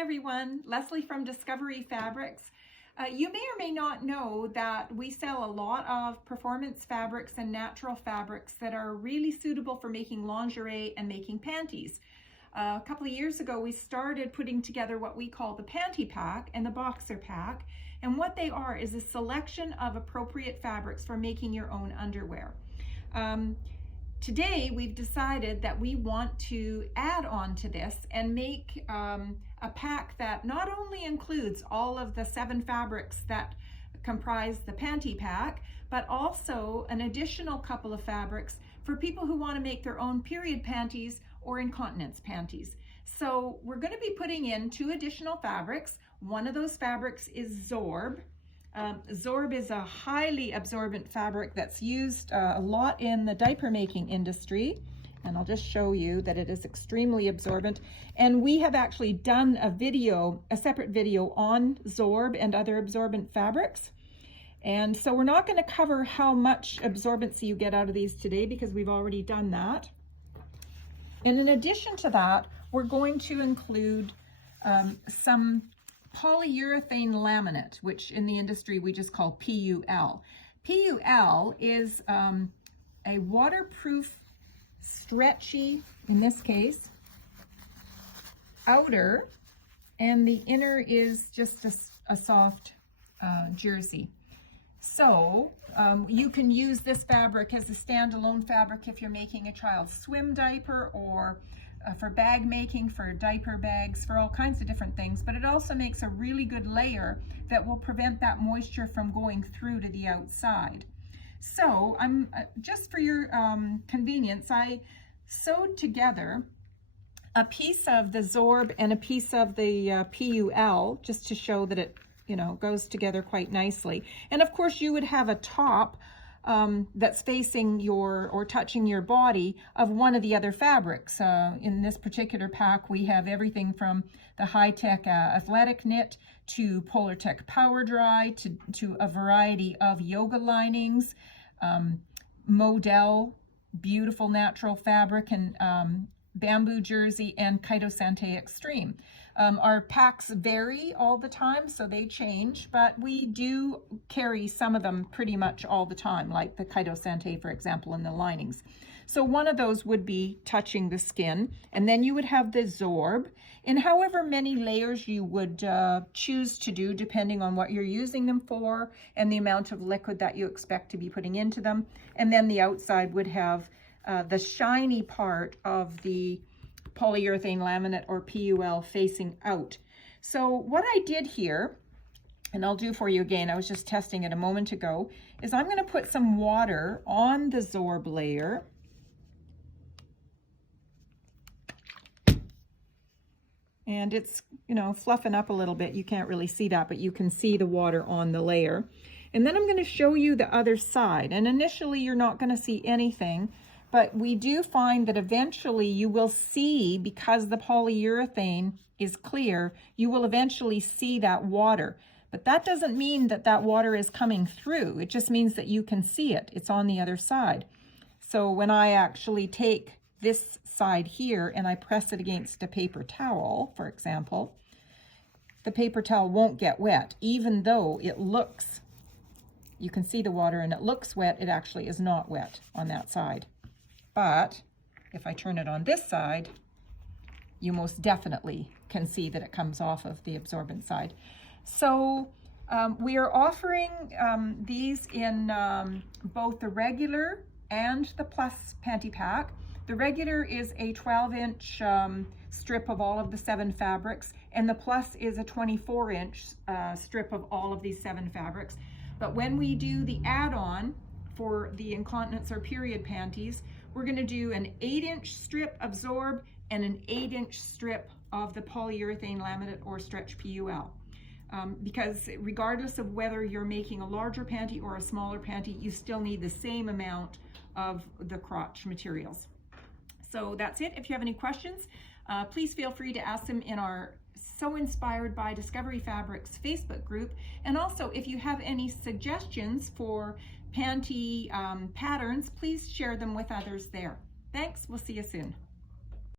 everyone, Leslie from Discovery Fabrics. You may or may not know that we sell a lot of performance fabrics and natural fabrics that are really suitable for making lingerie and making panties. A couple of years ago, we started putting together what we call the Panty Pack and the Boxer Pack. And what they are is a selection of appropriate fabrics for making your own underwear. Today, we've decided that we want to add on to this and make a pack that not only includes all of the 7 fabrics that comprise the Panty Pack, but also an additional couple of fabrics for people who want to make their own period panties or incontinence panties. So we're going to be putting in 2 additional fabrics. One of those fabrics is Zorb. Zorb is a highly absorbent fabric that's used a lot in the diaper making industry, and I'll just show you that it is extremely absorbent. And we have actually done a separate video on Zorb and other absorbent fabrics. And so we're not going to cover how much absorbency you get out of these today because we've already done that. And in addition to that, we're going to include some polyurethane laminate, which in the industry we just call PUL. PUL is a waterproof, stretchy, in this case, outer, and the inner is just a soft jersey. So you can use this fabric as a standalone fabric if you're making a child's swim diaper, or for bag making, for diaper bags, for all kinds of different things. But it also makes a really good layer that will prevent that moisture from going through to the outside. So just for your convenience, I sewed together a piece of the Zorb and a piece of the PUL just to show that it goes together quite nicely. And of course you would have a top that's facing or touching your body of one of the other fabrics. In this particular pack, we have everything from the high-tech athletic knit to Polartec Power Dry to a variety of yoga linings, Model, beautiful natural fabric, and bamboo jersey, and Kaito Sante Extreme. Our packs vary all the time, so they change, but we do carry some of them pretty much all the time, like the Kaito Sante, for example, in the linings. So one of those would be touching the skin, and then you would have the Zorb in however many layers you would choose to do, depending on what you're using them for and the amount of liquid that you expect to be putting into them. And then the outside would have the shiny part of the polyurethane laminate or PUL facing out. So what I did here, and I'll do for you again, I was just testing it a moment ago, is I'm going to put some water on the Zorb layer. And it's, fluffing up a little bit. You can't really see that, but you can see the water on the layer. And then I'm going to show you the other side. And initially you're not going to see anything, but we do find that eventually you will see, because the polyurethane is clear, you will eventually see that water. But that doesn't mean that that water is coming through. It just means that you can see it. It's on the other side. So when I actually take this side here and I press it against a paper towel, for example, the paper towel won't get wet, even though it looks, you can see the water and it looks wet. It actually is not wet on that side. But if I turn it on this side, you most definitely can see that it comes off of the absorbent side. So we are offering these in both the regular and the plus Panty Pack. The regular is a 12-inch strip of all of the 7 fabrics, and the plus is a 24-inch strip of all of these 7 fabrics. But when we do the add-on for the incontinence or period panties, we're going to do an 8-inch strip of Zorb and an 8-inch strip of the polyurethane laminate or stretch PUL. Because regardless of whether you're making a larger panty or a smaller panty, you still need the same amount of the crotch materials. So that's it. If you have any questions, please feel free to ask them in our So Inspired by Discovery Fabrics Facebook group. And also, if you have any suggestions for panty patterns, please share them with others there. Thanks. We'll see you soon.